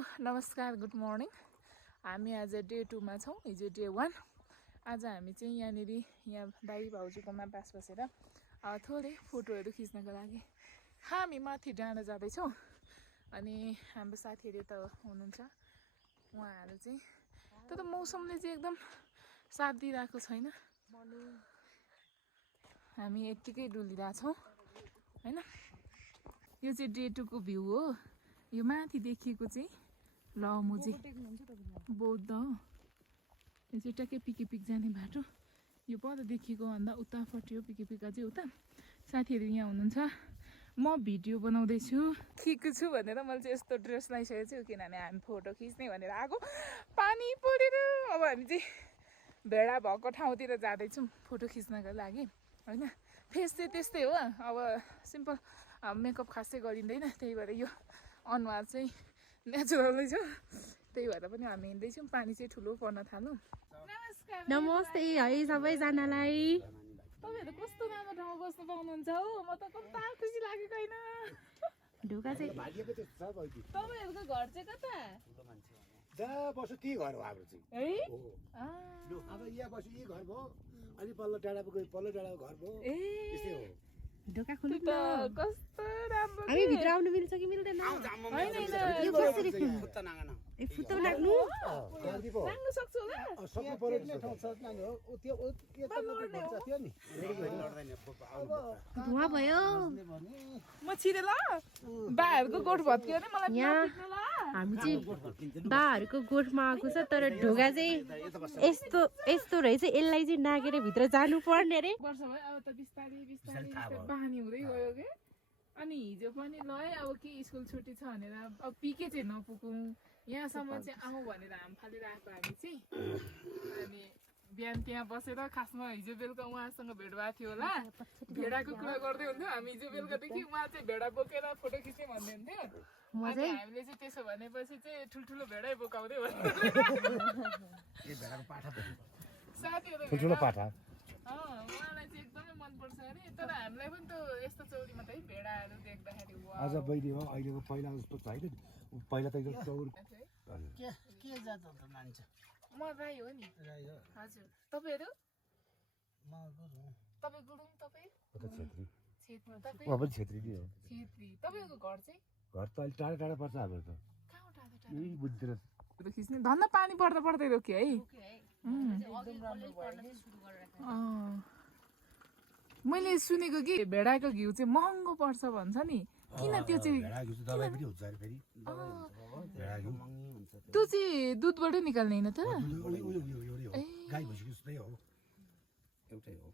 नमस्कार good morning हामी आज डे 2 मा छौँ हिजो डे 1 आज हामी चाहिँ यहाँ दाइ भाउजूकोमा पास बसेर थोरै फोटोहरू खिच्नको लागि हामी माथि डाँडा जाँदैछौँ अनि हाम्रो साथीहरू त हुनुहुन्छ उहाँहरू चाहिँ तर मौसमले चाहिँ एकदम साथ दिइरहेको छैन हामी यत्तिकै डुलिरहेछौँ हैन यो चाहिँ डे 2 को भ्यू हो यो माथि देखिएको चाहिँ लमुजी बौद्ध हो यो चाहिँ ट्याक्कै पिक जाने बाटो यो पर देखिएको भन्दा उतापट्टि हो पिक अझै उता साथीहरू यहाँ हुनुहुन्छ म भिडियो बनाउँदैछु खिच्छु छु भनेर मैले चाहिँ यस्तो ड्रेस लगाइसकेको छु किनभने हामी फोटो खिच्ने भनेर आएको पानी परेर अब हामी चाहिँ भेडा भएको ठाउँतिर जाँदैछौँ फोटो खिच्नको लागि होइन फेस चाहिँ त्यस्तै हो अब सिम्पल मेकअप खासै गरिँदैन त्यही भएर यो अनुहार चाहिँ नेचुरलै छ त्यही भएर पनि हामी हिँड्दैछौँ पानी चाहिँ ठुलो पर्न थाल्यो नमस्ते है सबैजनालाई तपाईँहरू कस्तो राम्रो ठाउँमा बस्नु पाउनुहुन्छ हौ म त कता खुसी लागेको होइन ढुका चाहिँ तपाईँहरूको घर चाहिँ कता जहाँ बस्यो त्यही घर हो हाम्रो चाहिँ है अब यहाँ बस्यो यही घर भयो अनि पल्लो डाँडाको घर भयो त्यस्तै हो ढुका खोल्नु त कस्तो राम्रो हामी भित्र आउनु मिल्छ कि मिल्दैन यो कसरी फुत्तो लाग्नु राख्नु सक्छु होला सक्नु पर्ने ठाउँ छ नानी हो त्यो भन्छ त्यो नि धुवा भयो म छिरे ल बाहरूको गोठ भत्कियो भने मलाई यहाँ नपिक्नु ल हामी चाहिँ बाहरूको गोठमा आएको छ तर ढोका चाहिँ यस्तो रहेछ यसलाई चाहिँ नागेर भित्र जानु पर्ने रे वर्ष भयो अब त बिस्तारै बानी हुँदै गयो के अनि हिजो पनि ल है अब के स्कुल छुट्टी छ भनेर अब पिके चाहिँ नपुगौँ यहाँसम्म चाहिँ आउँ भनेर हाम फालिरहेको हामी चाहिँ अनि बिहान त्यहाँ बसेर खासमा हिजो बेलुका उहाँसँग भेट भएको थियो होला भेडाको कुरा गर्दै हुन्थ्यो हामी हिजो बेलुकादेखि उहाँ चाहिँ भेडा बोकेर फोटो खिच्ने भन्दै हुन्थ्यो अनि हामीले चाहिँ त्यसो भनेपछि चाहिँ ठुल्ठुलो भेडै बोकाउँदै ठुल्ठुलो पाठा उहाँलाई चाहिँ एकदमै मनपर्छ अरे तर हामीलाई पनि त यस्तो चौरीमा त है भेडाहरू देख्दाखेरि आज बहिनी हो अहिलेको पहिला जस्तो छैन पहिला त एकदम चौर के जात हो त मान्छे म राई हो नि राई हो हजुर तपाईँहरू म गुरुङ तपाईँ गुरुङ तपाईँ छेत्री छेत्री तपाईँ म पनि छेत्री नै हो छेत्री तपाईँको घर चाहिँ घर त अहिले टाढा टाढा पर्छ हाम्रो त कहाँ टाढो यही बुझ्दैन टाढो खिच्ने धन्न पानी पर्दा पर्दै रोक्यो है मैले सुनेको कि भेडाको घिउ चाहिँ महँगो पर्छ भन्छ नि किन त्यो चाहिँ भेडा घिउ दबाई पनि हुन्छ अरे फेरि भेडा घिउ त्यो चाहिँ दुधबाटै निकाल्ने होइन त गाई भैँसीको जस्तै हो एउटै हो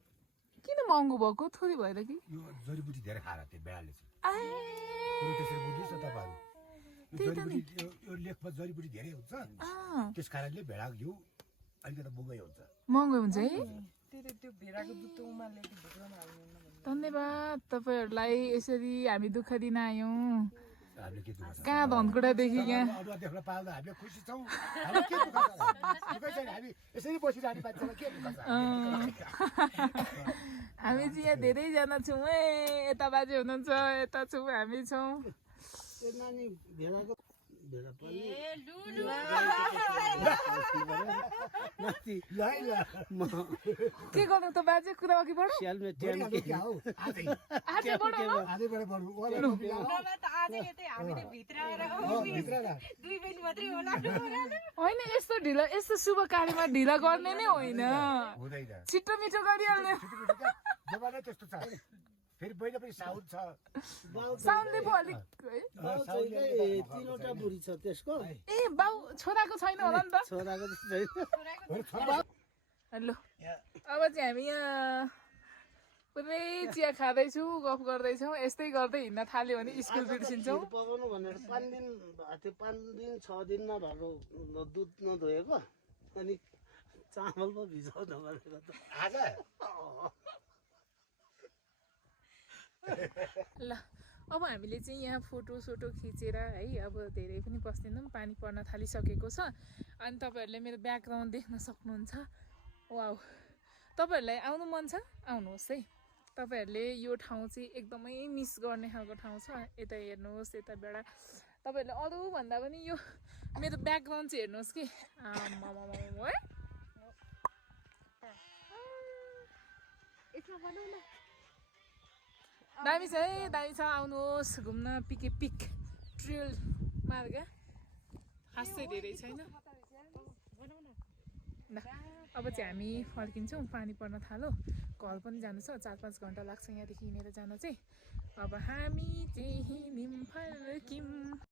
किन महँगो भएको थोरै भएर कि यो जडीबुटी धेरै खाएर त्यो भेडाले चाहिँ त्यसरी बुझ्नुहोस् न तपाईँहरू यो लेखमा जडीबुटी धेरै हुन्छ त्यस कारणले भेडाको घिउ अलिकति महँगै हुन्छ महँगो हुन्छ है धन्यवाद तपाईँहरूलाई यसरी हामी दुःख दिन आयौँ हामीले के दुःख छ कहाँ धनकुटादेखि यहाँ अदुवा देख्न पाउँदा हामी खुसी छौँ हामी के दुःख छ दुःखै छैन हामी यसरी बसिरहने मान्छेलाई के दुःख छ हामी चाहिँ यहाँ धेरैजना छौँ है यता बाजे हुनुहुन्छ यता छौँ हामी छौँ त्यो नानी भेडाको भेडा पनि के गर्नु त बाजे कुरा अघि बढ स्यालमा ट्याम्के होइन यस्तो ढिलो यस्तो शुभ कार्यमा ढिला गर्ने नै होइन छिटो मिठो गरिहाल्ने त्यस्तो छ फेरि बहिनी पनि साउन्ड छ साउन्डले पो अलिक तीनवटा बुढी छ त्यसको ए बाउ छोराको छैन होला नि त छोराको हेलो अब चाहिँ हामी यहाँ पुरै चिया खाँदैछु गफ गर्दैछौँ यस्तै गर्दै हिँड्न थाल्यो भने स्कुल बिर्सिन्छौँ पकाउनु भनेर 5 दिन भएको थियो 5 दिन 6 दिन नभएको दुध नधोएको अनि चामल पो भिजाउन भनेको त आज ल अब हामीले चाहिँ यहाँ फोटो खिचेर है अब धेरै पनि बस्दैनौँ पानी पर्न थालिसकेको छ अनि तपाईँहरूले मेरो ब्याकग्राउन्ड देख्न सक्नुहुन्छ वाउ तपाईँहरूलाई आउनु मन छ आउनुहोस् है तपाईँहरूले यो ठाउँ चाहिँ एकदमै मिस गर्ने खालको ठाउँ छ यता हेर्नुहोस् यता बेडा तपाईँहरूले अरू भन्दा पनि यो मेरो ब्याकग्राउन्ड चाहिँ हेर्नुहोस् कि है दामी छ है दामी छ आउनुहोस् घुम्न पिके पिक ट्रेल मार्ग खासै धेरै छैन अब चाहिँ हामी फर्किन्छौँ पानी पर्न थाल्यो घर पनि जानु छ 4-5 घन्टा लाग्छ यहाँदेखि हिँडेर जान चाहिँ अब हामी चाहिँ हिँड्यौँ फर्क्यौँ